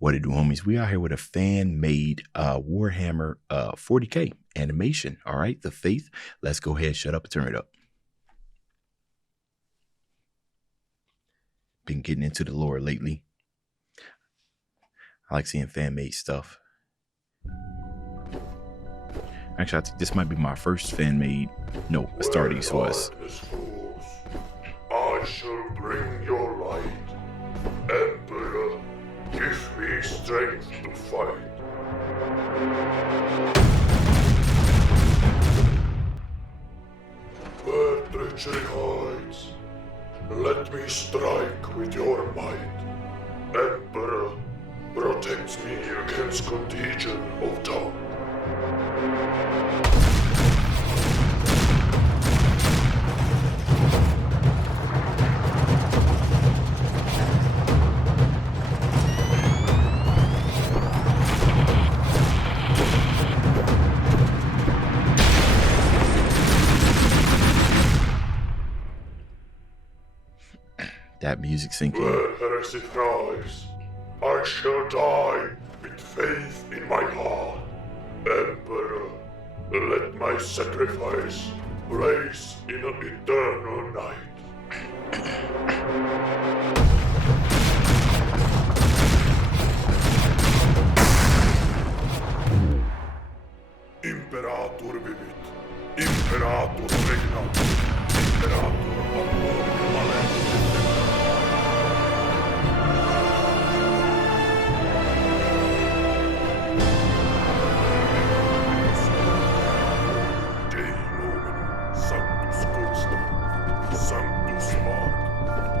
What it do, homies? We out here with a fan-made Warhammer 40K animation. All right, the Faith. Let's go ahead, shut up, and turn it up. Been getting into the lore lately. I like seeing fan-made stuff. Actually, I think this might be my first fan-made. No, Astartes was. I shall bring your light. Emperor, give me strength to fight. Where treachery hides, let me strike with your might. Emperor, protect me against contagion of tongue. That music sinking. Where heresy thrives, I shall die with faith in my heart. Emperor, let my sacrifice blaze in an eternal night. Imperator vivit, Imperator regnat, Imperator amor.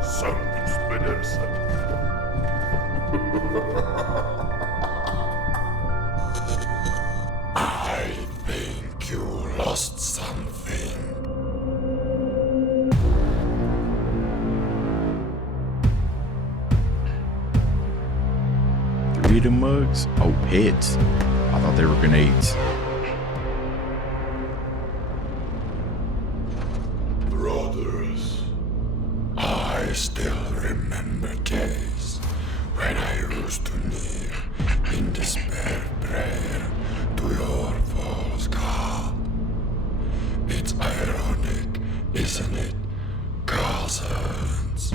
Sanctus Pedersen. I think you lost something. Three of the mugs? Oh, heads. I thought they were grenades. Brothers, I still remember days when I used to kneel in despair prayer to your false god. It's ironic, isn't it, cousins?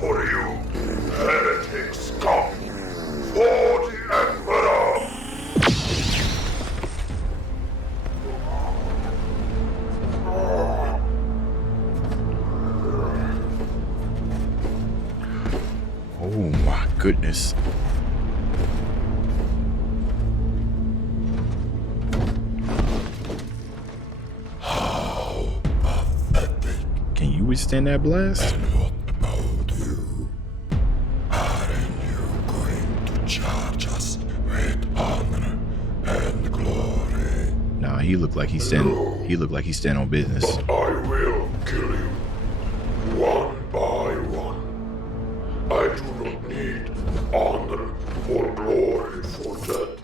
For you, heretics, come for the Emperor! Oh my goodness. How pathetic. Can you withstand that blast? And what about you? Aren't you going to charge us with honor and glory? Nah, he looked like he's standing. No. He looked like he's standing on business. But I will kill you, one by one. I do not need honor or glory for that.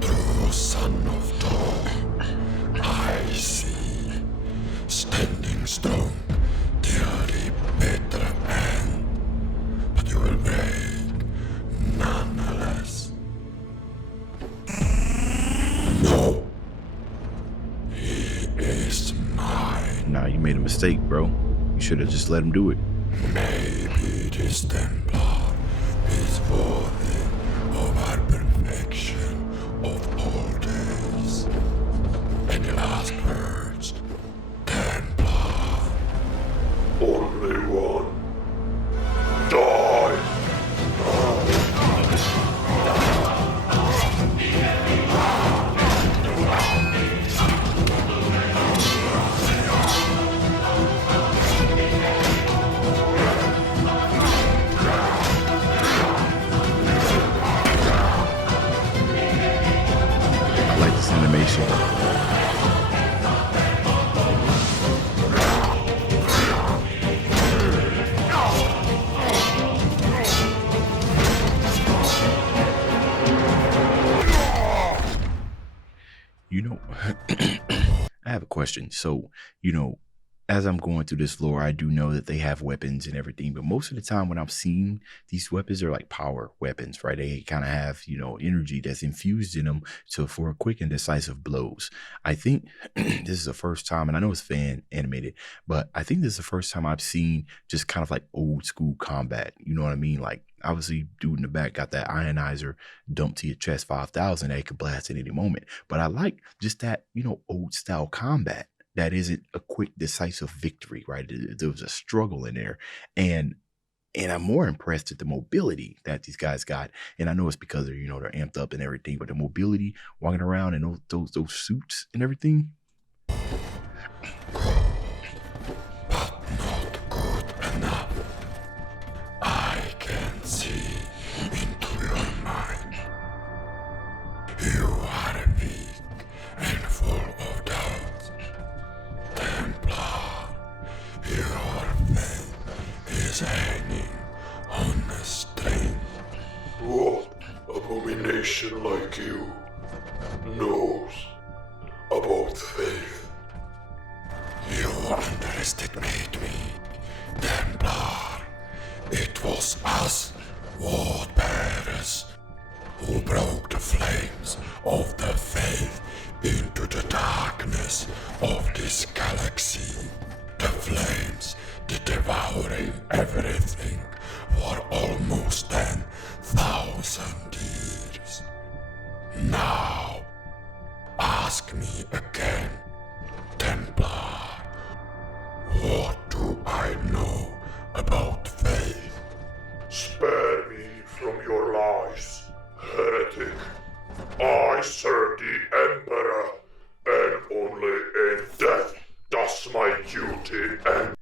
True son of dawn, I see, standing strong till the bitter end, but you will break nonetheless. No, he is mine. Nah, you made a mistake, bro. You should have just let him do it. Maybe this Templar is worthy of our perfection of all days. And the last purged, Templar. Only one. Die! question. So, as I'm going through this lore, I do know that they have weapons and everything, but most of the time when I'm seeing these weapons, they're like power weapons, right? They kind of have, energy that's infused in them for quick and decisive blows. I think this is the first time, and I know it's fan animated, but I think this is the first time I've seen just kind of like old school combat. You know what I mean? Like, obviously, dude in the back got that ionizer dumped to your chest 5,000 that could blast at any moment. But I like just that, old style combat. That isn't a quick, decisive victory, right? There was a struggle in there. And I'm more impressed at the mobility that these guys got. And I know it's because they're, they're amped up and everything, but the mobility, walking around in those suits and everything. But not good enough. I can see into your mind. You are weak and full of doubt. Templar, your faith is hanging on a string. What abomination like you knows about faith? You underestimate me, Templar. It was us, word bearers, who broke the flames of the faith into the darkness of this galaxy. The flames devouring everything for almost 10,000 years. Now, ask me again, Templar. What do I know about faith? Spare me from your lies, heretic. I serve the Emperor, and only in death does my duty end.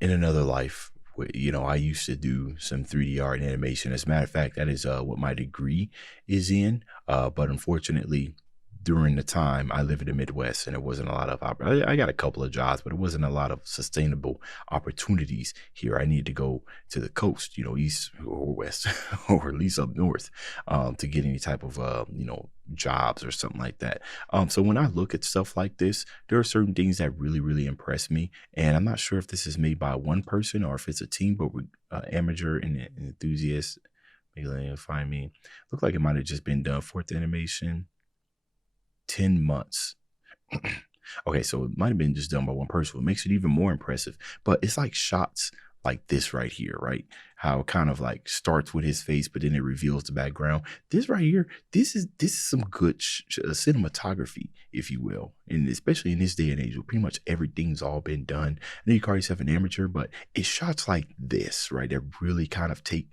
In another life, I used to do some 3D art and animation. As a matter of fact, that is what my degree is in. But unfortunately, during the time I live in the Midwest, and it wasn't a lot of I got a couple of jobs, but it wasn't a lot of sustainable opportunities here. I needed to go to the coast, east or west, or at least up north, to get any type of jobs or something like that. So when I look at stuff like this, there are certain things that really, really impress me, and I'm not sure if this is made by one person or if it's a team, but with amateur and enthusiasts. Maybe find me. Look like it might have just been done. Fourth animation. 10 months. Okay, so it might have been just done by one person, what makes it even more impressive. But it's like shots like this right here, right? How it kind of like starts with his face, but then it reveals the background. This right here, this is some good cinematography, if you will. And especially in this day and age, where pretty much everything's all been done. I know you call yourself an amateur, but it's shots like this, right? That really kind of take,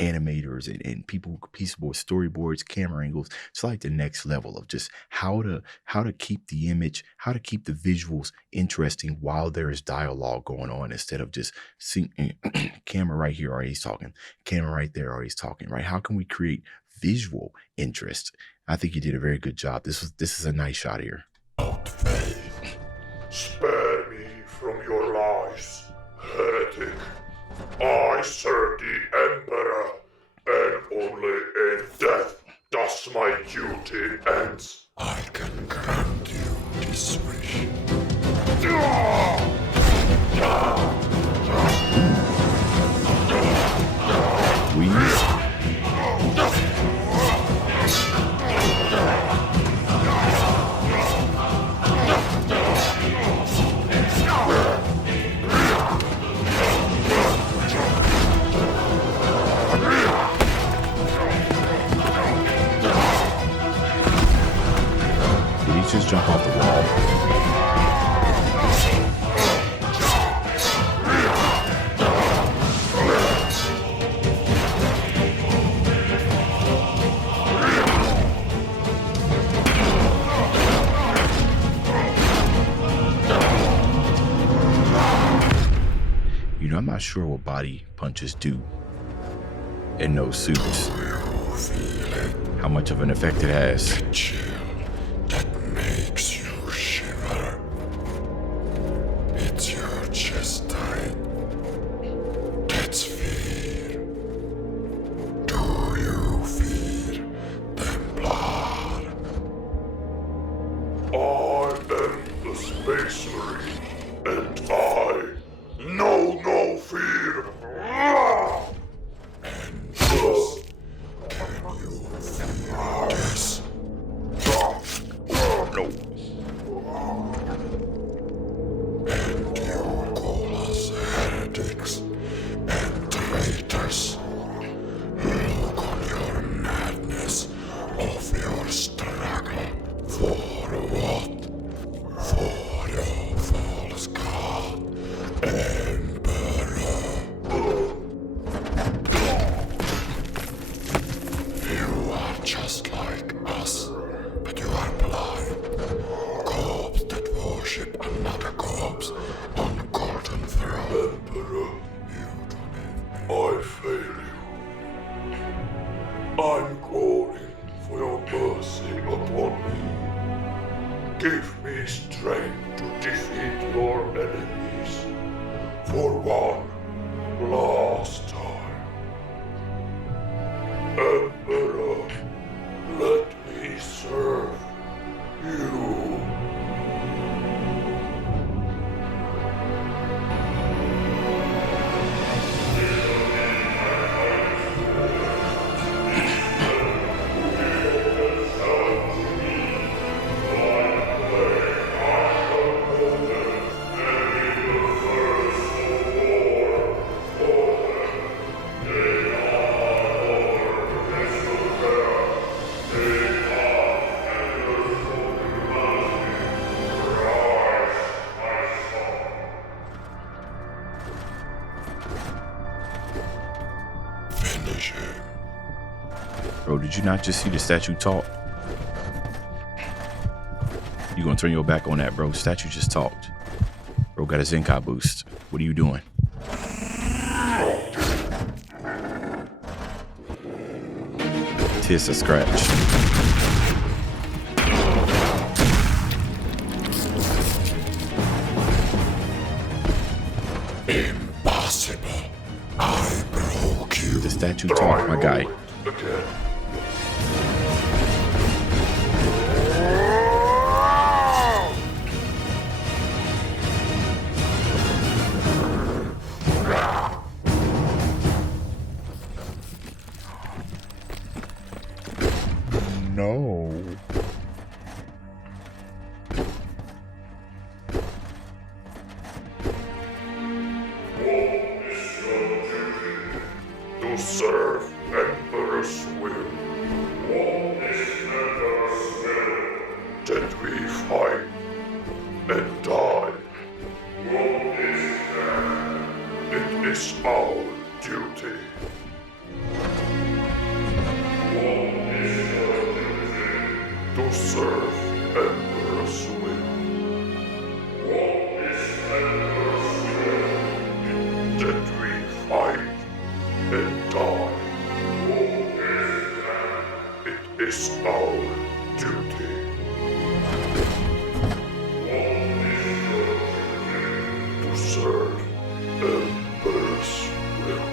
animators and people who pieceable storyboards, camera angles. It's like the next level of just how to keep the image, how to keep the visuals interesting while there is dialogue going on, instead of just seeing camera right here, or he's talking, camera right there, or he's talking, right? How can we create visual interest? I think you did a very good job. This is a nice shot here. Faith, spare me from your lies, heretic. I serve the Emperor, and only in death does my duty end. I can grant you this wish. Did he just jump off the wall? I'm not sure what body punches do in those suits. How much of an effect it has. The chill that makes you shiver. It's your chest tight. That's fear. Do you fear Templar? I am You are just like us, but you are blind. Corpse that worship another corpse on the golden throne. Emperor, you don't have me. I fail you. I'm calling for your mercy upon me. Give me strength to defeat your enemies for one last time. Emperor, let me serve you. Bro, did you not just see the statue talk? You gonna turn your back on that, bro? Statue just talked. Bro got a Zenkai boost. What are you doing? Tis a scratch. Impossible. I broke you. The statue talk, my guy. Again. No. To serve Emperor's will. What is Emperor's will? That we fight and die. What is that? It is our duty. What is your duty? To serve Emperor's will. What is Emperor's will? That we fight and die. It is our duty. To serve Emperor's will.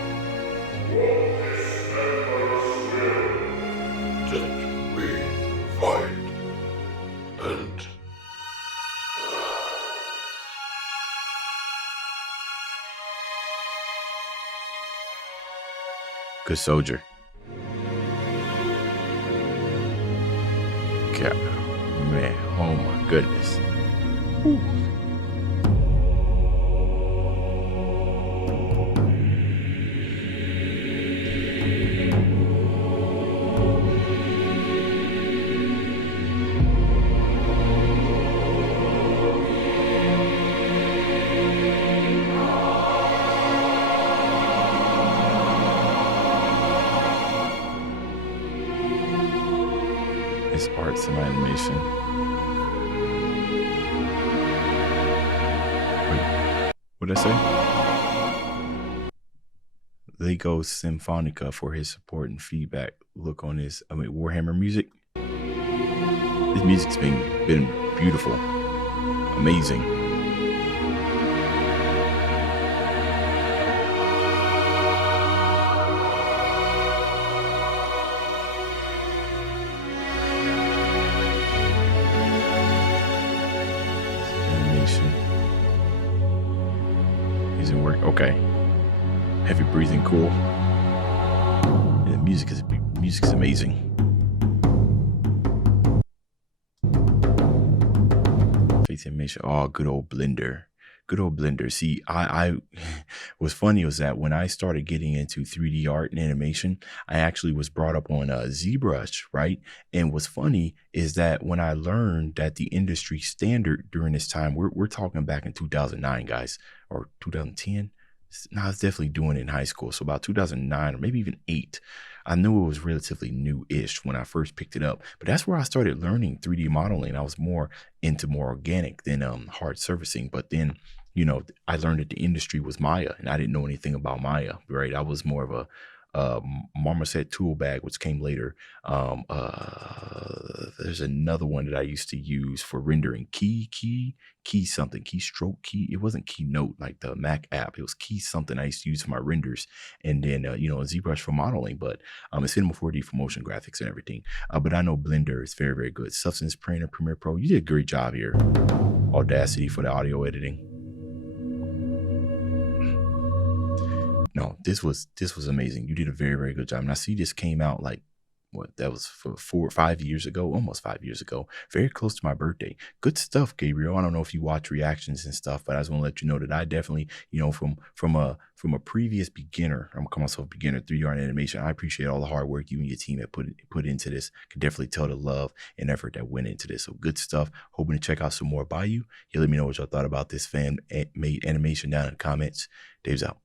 That we fight and Good soldier. God, man, oh my goodness. Whew. It's arts and animation. Wait, what'd I say? Lego Symphonica for his support and feedback. Look on his, Warhammer music. This music's been beautiful, amazing. He's in work. Okay. Heavy breathing, cool. Yeah, music is amazing. Face animation. Oh, good old Blender. Good old Blender. See, I what's funny was that when I started getting into 3D art and animation, I actually was brought up on ZBrush, right? And what's funny is that when I learned that the industry standard during this time, we're talking back in 2009, guys, or 2010. No, I was definitely doing it in high school. So about 2009 or maybe even 8. I knew it was relatively new-ish when I first picked it up. But that's where I started learning 3D modeling. I was more into more organic than hard surfacing. But then, I learned that the industry was Maya, and I didn't know anything about Maya, right? I was more of a Marmoset tool bag, which came later. There's another one that I used to use for rendering key something, keystroke key. It wasn't Keynote like the Mac app. It was key something I used to use for my renders, and then ZBrush for modeling. But it's Cinema 4D for motion graphics and everything. But I know Blender is very, very good. Substance Painter, Premiere Pro. You did a great job here. Audacity for the audio editing. No, this was amazing. You did a very, very good job. And I see this came out like that was for 4 or 5 years ago, almost 5 years ago, very close to my birthday. Good stuff, Gabriel. I don't know if you watch reactions and stuff, but I just want to let you know that I definitely, from a previous beginner, I'm calling myself a beginner, 3D art and animation. I appreciate all the hard work you and your team have put into this. Can definitely tell the love and effort that went into this. So good stuff. Hoping to check out some more by you. You let me know what y'all thought about this fan made animation down in the comments. Dave's out.